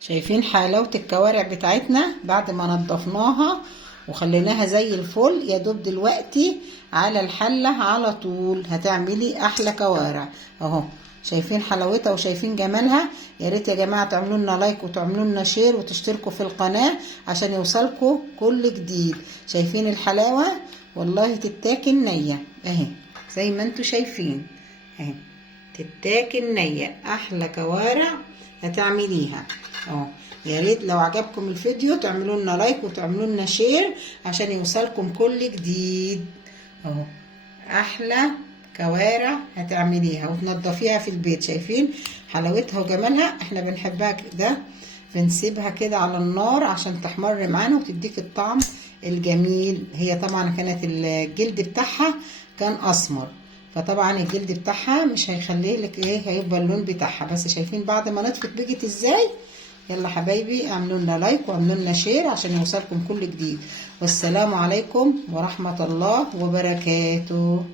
شايفين حلاوة الكوارع بتاعتنا بعد ما نضفناها وخليناها زي الفل. يا دوب دلوقتي على الحلة على طول هتعملي احلى كوارع اهو. شايفين حلاوتها وشايفين جمالها. يا ريت يا جماعة تعملوا لنا لايك وتعملوا لنا شير وتشتركوا في القناة عشان يوصلكوا كل جديد. شايفين الحلاوة والله تتاكل نية اهي زي ما انتوا شايفين اهي، تتاكل نية. احلى كوارع هتعمليها اهو. يا ريت لو عجبكم الفيديو تعملوا لنا لايك وتعملوا لنا شير عشان يوصلكم كل جديد اهو. احلى كوارع هتعمليها وتنضفيها في البيت. شايفين حلاوتها وجمالها. احنا بنحبها كده، بنسيبها كده على النار عشان تحمر معانا وتديك الطعم الجميل. هي طبعا كانت الجلد بتاعها كان اسمر، فطبعا الجلد بتاعها مش هيخليه لك ايه، هيبقى اللون بتاعها. بس شايفين بعد ما نطفت بقت ازاي. يلا حبايبي اعملوا لنا لايك واعملوا لنا شير عشان يوصلكم كل جديد. والسلام عليكم ورحمة الله وبركاته.